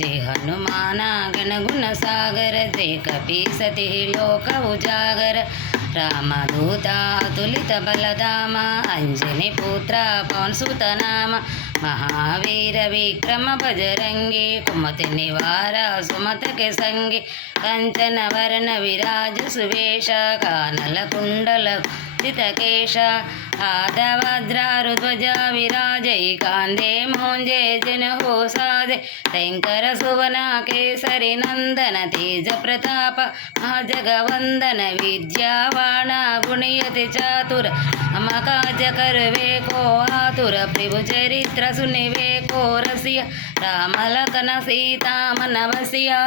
जय हनुमान गण गुण सागर, जय कपीसति लोक उजागर। रामदूता तुलित बलधाम, अंजनी पुत्र पवन सुत नाम। महावीर विक्रम बजरंगी, कुमति निवार सुमत के संगी। कंचन वर्ण विराज सुवेश, कानल कुंडल केश। आदवज्रारुध्वज विराजै, कांदे मोंजे जन हो साजे। शंकर सुवन केसरी नंदन, तेज प्रताप महाजगवंदन। विद्यावान गुणयति चातुर, अमकाज करवे को आतुर। प्रभु चरित्र सुनिवे को रसिया, राम लखन सीता मन बसिया।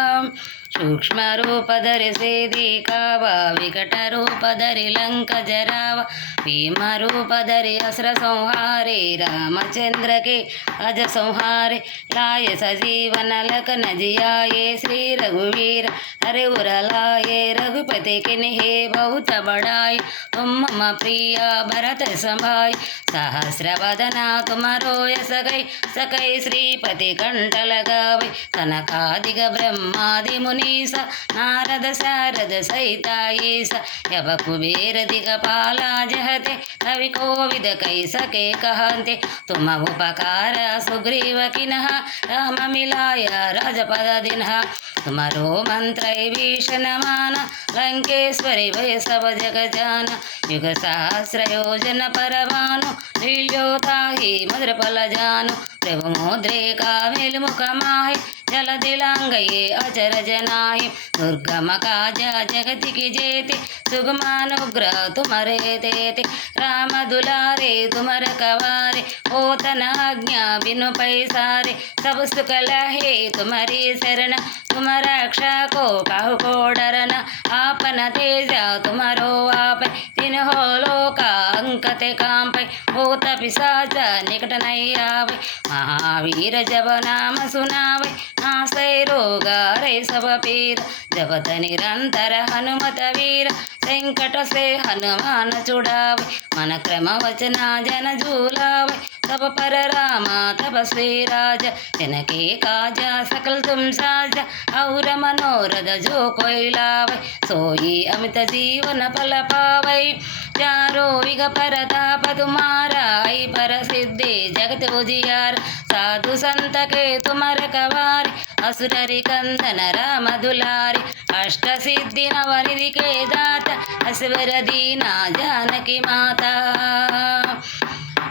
सूक्ष्म रूप धरि सिद्धि कावा, विकट रूप धरि लंक जरावा। भीम रूप धरि असुर संहारे, रामचंद्र के अज संहारे। लाय सजीवन लखन जियाए, श्री रघुवीर हरे उर लाए। रघुपति किन्हि बहुत बड़ाई, तुम मम प्रिय भरत समाई। सहस्र वदना तुमरो यस गई, सकै श्रीपति कंठ लगावै। सनकादिक ब्रह्मादि मुनीसा, नारद शारद सहिता ईसा। यव कुबेर दिगपाला जहते, कवि कोविद कहि सके कहन्ते। तुम उपकार सुग्रीव किन्ह, राम मिलाय राजपद दिन्ह। तुमरो मंत्र भीषण मान, लंकेश्वरी भय सब जग जान। युग सहस्र योजन परवानु, लील्योताहि मधुर फल जानु। प्रभु मुद्रिका मेल मुख माहि, जल दिलांगये अचरज नाहि। दुर्गम काज जगति की जेते, सुगमानुग्रह तुमरे तेते। राम दुलारे तुमर कवारे, होतन आज्ञा बिनु पैसारे। सब सुख लहे तुम्हारी शरण, तुम रक्षा को काहू को डरना। आपन तेज तुमरो आप, तिन्हो लोका अंकते कांपै। भूत पिशाच निकट नहीं आवे, महावीर जब नाम सुनावे। नासै रोग हरै सब पीर, जपत निरंतर हनुमत वीर। संकट से हनुमान छुड़ावे, मन क्रम वचना जन झूलावे। तब पर राम तपस्वी राजा, जिनके काजा सकल तुम साजा। और मनोरथ जो कोई लावे, सोई अमित जीवन फल पावै। चारों विघ परताप तुम्हारा, आई पर सिद्धि जगत उजियार। साधु संत के तुम रखवारे, असुर कंदन राम दुलारे। अष्ट सिद्धि नवनिधि के दाता, असवर दीना जानकी माता।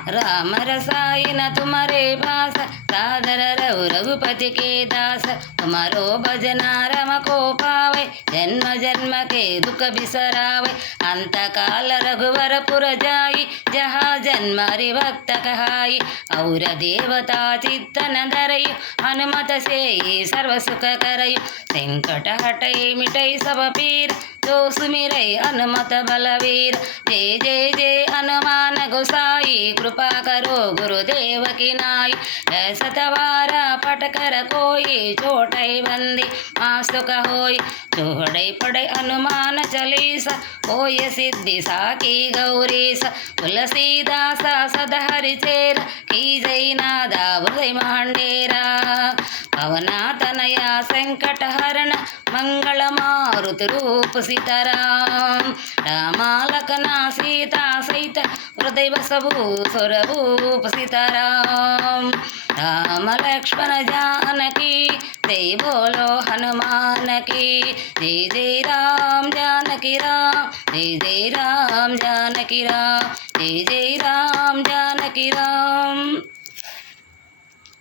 राम रसायन तुम्हारे पास, सादर रघु रघुपति के दास। तुम्हारो भजना राम को पावे, जन्म जन्म के दुख बिसरावे। अंत काल रघुवर पुर जाई, जहाँ जन्म हरि भक्त कहाई। और देवता चित्तन धरयु, हनुमत से सर्व सुख करयु। संकट हटै मिटै सब पीर, जो सुमिरै हनुमत बलवीर। जय जय जय हनुमान गोसाई, कृपा करो गुरुदेव की नाई। सतवारा पट कर कोई, छोटै बंदी मास्तु कहोई। जोड़ै पड़ै हनुमान चालीसा, होय सिद्धि साकी गौरीसा। तुलसीदास सदा हरि चेरा, की जय नादा उदय मांडेरा। पवना तनया संकट हरण, मंगल मारुति रूप सीताराम। रामा लखना सीता सहित, हृदय बसभू स्वरूप सीताराम। राम लक्ष्मण जानकी, जय बोलो हनुमान की। जय जय राम जानकी राम, जय जय राम जानकी राम, जय जय राम।